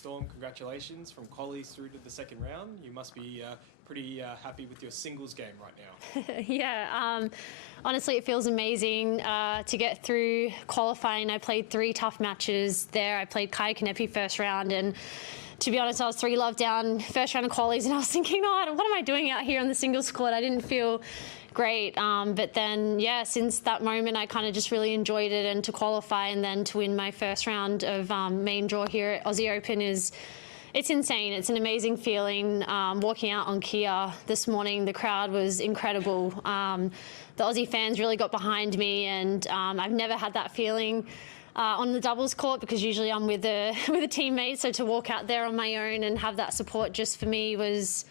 Storm, congratulations from qualies through to the second round. You must be pretty happy with your singles game right now. Yeah, honestly, it feels amazing to get through qualifying. I played 3 tough matches there. I played Cain first round, and to be honest, I was 3 love down first round of qualies, and I was thinking, oh, what am I doing out here on the singles court? I didn't feel great. But then, yeah, since that moment, I kind of just really enjoyed it, and to qualify and then to win my first round of main draw here at Aussie Open it's insane. It's an amazing feeling. Walking out on Kia this morning, the crowd was incredible. The Aussie fans really got behind me, and I've never had that feeling on the doubles court, because usually I'm with a teammate. So to walk out there on my own and have that support just for me was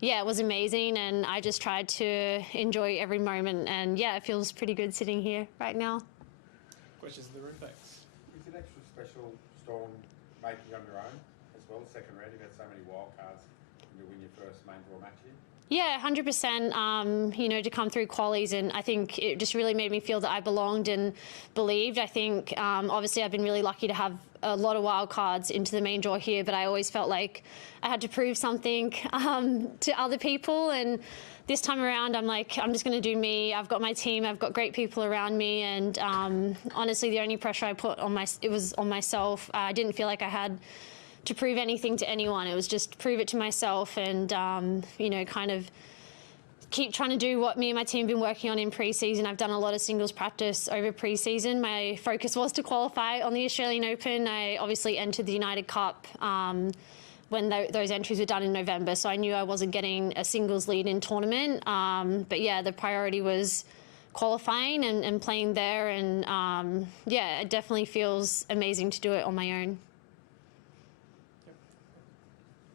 amazing, and I just tried to enjoy every moment, and yeah, it feels pretty good sitting here right now. Questions in the room, thanks. Is it extra special, Storm, making on your own as well? Second round, you've had so many wild cards, and you win your first main draw match here? Yeah, 100%, to come through qualies, and I think it just really made me feel that I belonged and believed. I think, obviously, I've been really lucky to have a lot of wild cards into the main draw here, but I always felt like I had to prove something to other people, and this time around, I'm like, I'm just going to do me. I've got my team. I've got great people around me, and honestly, the only pressure I put on it was on myself. I didn't feel like I had to prove anything to anyone. It was just prove it to myself, and kind of keep trying to do what me and my team have been working on in pre-season. I've done a lot of singles practice over pre-season. My focus was to qualify on the Australian Open. I obviously entered the United Cup when those entries were done in November, so I knew I wasn't getting a singles lead in tournament. But yeah, the priority was qualifying and playing there, and it definitely feels amazing to do it on my own.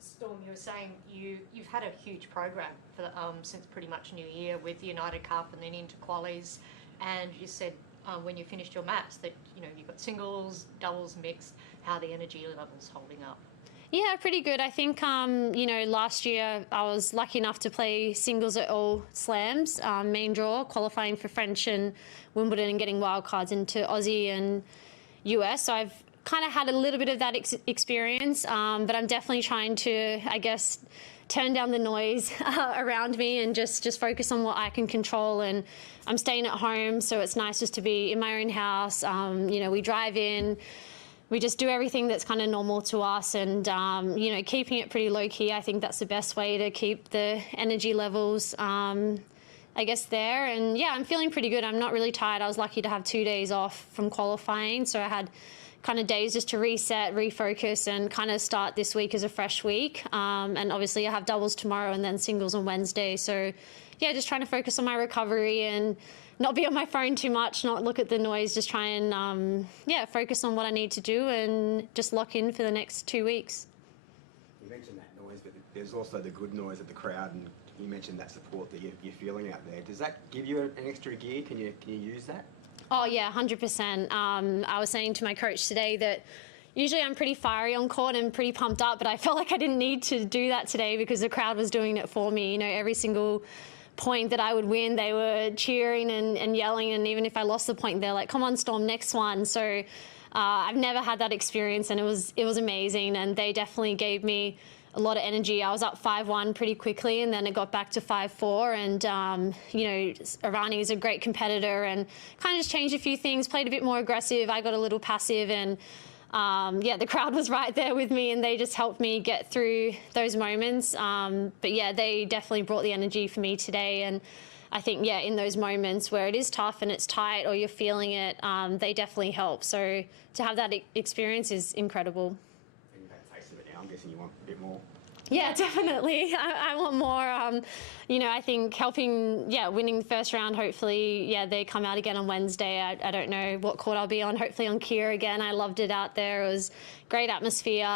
Storm, you were saying you've had a huge program for since pretty much New Year with the United Cup and then into qualies, and you said when you finished your match that you've got singles, doubles, mixed. How are the energy levels holding up? Yeah, pretty good. I think last year I was lucky enough to play singles at all slams, main draw, qualifying for French and Wimbledon, and getting wildcards into Aussie and US. So I've kind of had a little bit of that experience, but I'm definitely trying to, I guess, turn down the noise around me and just focus on what I can control. And I'm staying at home, so it's nice just to be in my own house. We drive in, we just do everything that's kind of normal to us, and keeping it pretty low key. I think that's the best way to keep the energy levels I guess there. And yeah, I'm feeling pretty good. I'm not really tired. I was lucky to have 2 days off from qualifying, so I had kind of days just to reset, refocus, and kind of start this week as a fresh week. And obviously I have doubles tomorrow and then singles on Wednesday. So yeah, just trying to focus on my recovery and not be on my phone too much, not look at the noise, just try and focus on what I need to do and just lock in for the next 2 weeks. You mentioned that noise, but there's also the good noise of the crowd, and you mentioned that support that you're feeling out there. Does that give you an extra gear? Can you use that? Oh yeah, 100%. I was saying to my coach today that usually I'm pretty fiery on court and pretty pumped up, but I felt like I didn't need to do that today because the crowd was doing it for me. Every single point that I would win, they were cheering and yelling, and even if I lost the point, they're like, come on Storm, next one. So I've never had that experience, and it was amazing, and they definitely gave me a lot of energy. I was up 5-1 pretty quickly, and then it got back to 5-4, and Errani is a great competitor, and kind of just changed a few things, played a bit more aggressive. I got a little passive, and the crowd was right there with me, and they just helped me get through those moments. But yeah, they definitely brought the energy for me today, and I think, in those moments where it is tough and it's tight or you're feeling it, they definitely help. So to have that experience is incredible. And you've had a taste of it now. I'm guessing you want a bit more. Yeah, definitely. I want more. I think winning the first round, hopefully, they come out again on Wednesday. I don't know what court I'll be on. Hopefully on Kia again. I loved it out there. It was great atmosphere.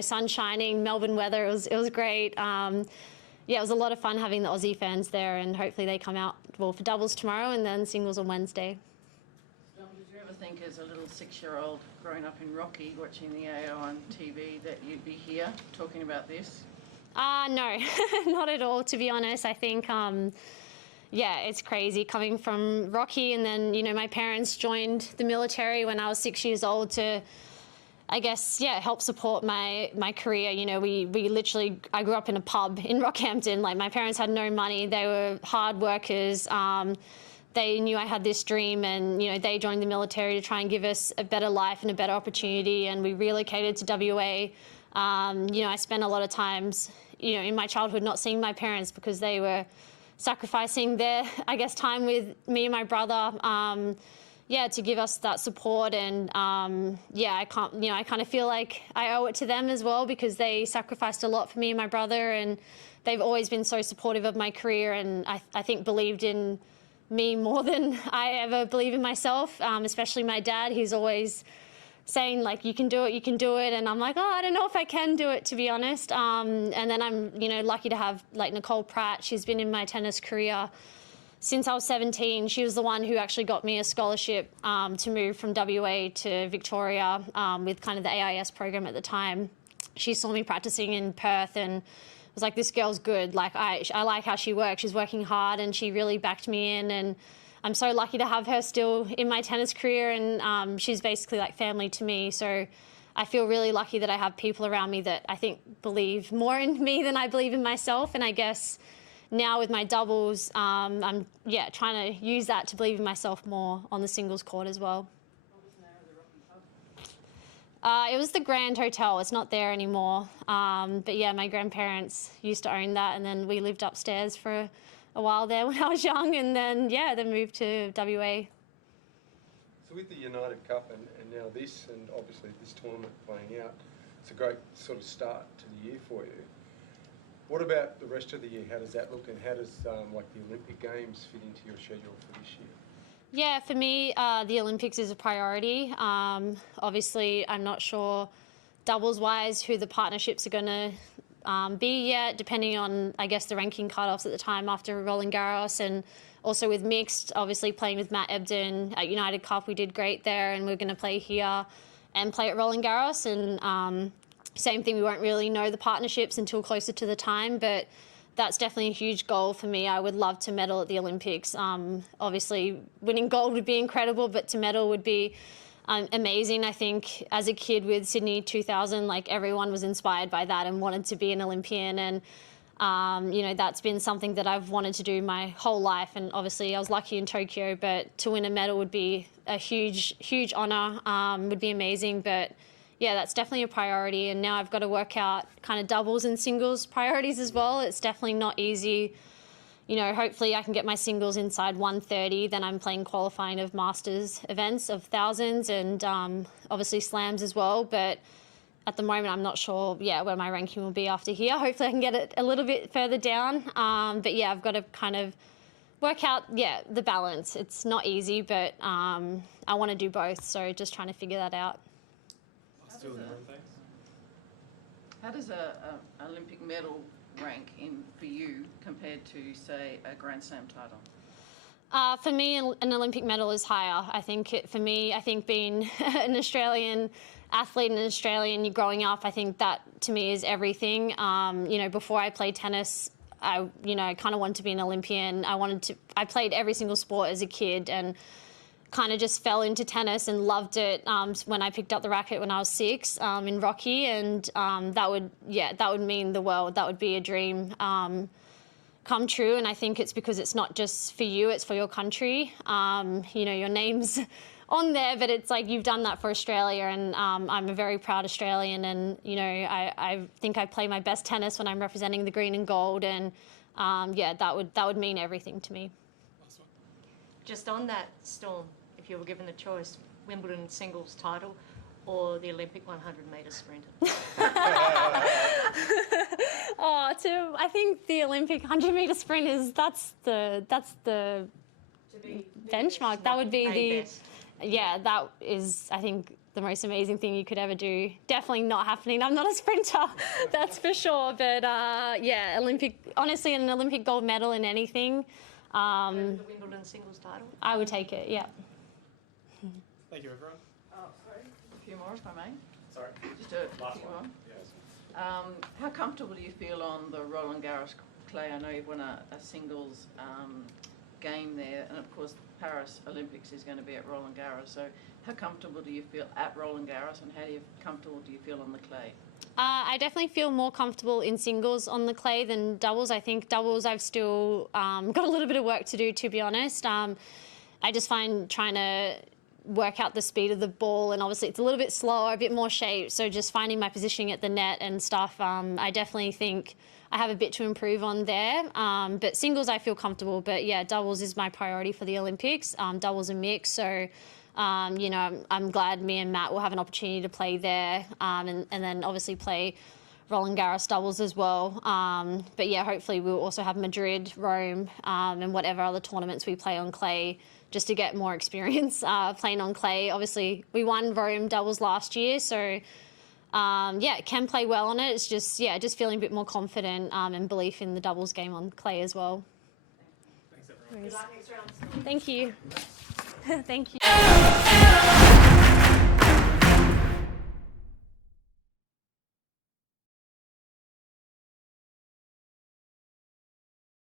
Sun shining, Melbourne weather. It was great. It was a lot of fun having the Aussie fans there, and hopefully they come out for doubles tomorrow and then singles on Wednesday. Did you ever think as a little 6-year-old growing up in Rocky watching the AO on TV that you'd be here talking about this? No, not at all, to be honest. I think, it's crazy coming from Rocky, and then, my parents joined the military when I was 6 years old to I guess, yeah, help support my career. You know, we literally, I grew up in a pub in Rockhampton. Like, my parents had no money. They were hard workers. They knew I had this dream, and, you know, they joined the military to try and give us a better life and a better opportunity, and we relocated to WA. You know, I spent a lot of times, you know, in my childhood not seeing my parents because they were sacrificing their, I guess, time with me and my brother. Yeah, to give us that support, and yeah, I kind of feel like I owe it to them as well, because they sacrificed a lot for me and my brother, and they've always been so supportive of my career, and I think believed in me more than I ever believe in myself, especially my dad. He's always saying, like, you can do it, and I'm like, oh, I don't know if I can do it, to be honest. And then I'm, you know, lucky to have, like, Nicole Pratt. She's been in my tennis career since I was 17. She was the one who actually got me a scholarship to move from WA to Victoria with kind of the AIS program at the time. She saw me practicing in Perth and was like, this girl's good. Like, I like how she works. She's working hard, and she really backed me in. And I'm so lucky to have her still in my tennis career, and she's basically like family to me. So I feel really lucky that I have people around me that I think believe more in me than I believe in myself. And I guess now with my doubles, I'm trying to use that to believe in myself more on the singles court as well. What was the name of the Rocky pub? It was the Grand Hotel. It's not there anymore. But yeah, my grandparents used to own that, and then we lived upstairs for a while there when I was young, and then moved to WA. So with the United Cup and now this, and obviously this tournament playing out, it's a great sort of start to the year for you. What about the rest of the year? How does that look, and how does like the Olympic Games fit into your schedule for this year? Yeah, for me, the Olympics is a priority. Obviously, I'm not sure doubles-wise who the partnerships are going to be yet, depending on, I guess, the ranking cutoffs at the time after Roland Garros, and also with mixed, obviously playing with Matt Ebden at United Cup, we did great there, and we're going to play here and play at Roland Garros, and same thing, we won't really know the partnerships until closer to the time, but that's definitely a huge goal for me. I would love to medal at the Olympics. Obviously, winning gold would be incredible, but to medal would be amazing. I think as a kid with Sydney 2000, like, everyone was inspired by that and wanted to be an Olympian, and you know, that's been something that I've wanted to do my whole life, and obviously I was lucky in Tokyo, but to win a medal would be a huge, huge honour, would be amazing, but yeah, that's definitely a priority, and now I've got to work out kind of doubles and singles priorities as well. It's definitely not easy. You know, hopefully I can get my singles inside 130, then I'm playing qualifying of Masters events of thousands, and obviously slams as well, but at the moment I'm not sure, where my ranking will be after here. Hopefully I can get it a little bit further down, but yeah, I've got to kind of work out, the balance. It's not easy, but I want to do both, so just trying to figure that out. How does a Olympic medal rank in for you compared to, say, a Grand Slam title? For me, an Olympic medal is higher. I think being an Australian athlete and an Australian growing up, I think that to me is everything. You know, before I played tennis, I kind of wanted to be an Olympian. I played every single sport as a kid, and kind of just fell into tennis and loved it when I picked up the racket when I was 6 in Rocky, and that would mean the world. That would be a dream come true, and I think it's because it's not just for you, it's for your country. You know, your name's on there, but it's like you've done that for Australia, and I'm a very proud Australian, and you know, I think I play my best tennis when I'm representing the green and gold, and that would mean everything to me. Just on that, Storm, if you were given the choice, Wimbledon singles title or the Olympic 100-metre sprint? I think the Olympic 100-metre sprint that's the benchmark. That would be that is, I think, the most amazing thing you could ever do. Definitely not happening. I'm not a sprinter, that's for sure. But honestly, an Olympic gold medal in anything. The Wimbledon singles title? I would take it, yeah. Thank you, everyone. Oh, sorry. A few more, if I may. Sorry. Just a Last few one. more. Yes. How comfortable do you feel on the Roland Garros clay? I know you've won a singles game there, and of course Paris Olympics is going to be at Roland Garros. So how comfortable do you feel at Roland Garros, and how comfortable do you feel on the clay? I definitely feel more comfortable in singles on the clay than doubles. I think doubles I've still got a little bit of work to do, to be honest. I just find trying to work out the speed of the ball, and obviously it's a little bit slower, a bit more shape, so just finding my positioning at the net and stuff, I definitely think I have a bit to improve on there. But singles I feel comfortable, but yeah, doubles is my priority for the Olympics, doubles and mix, so you know, I'm glad me and Matt will have an opportunity to play there, and then obviously play Roland Garros doubles as well. But yeah, hopefully we'll also have Madrid, Rome, and whatever other tournaments we play on clay, just to get more experience playing on clay. Obviously, we won Rome doubles last year, so yeah, can play well on it. It's just, yeah, just feeling a bit more confident and belief in the doubles game on clay as well. Thanks, everyone. Good luck next round. Thank you. Thank you.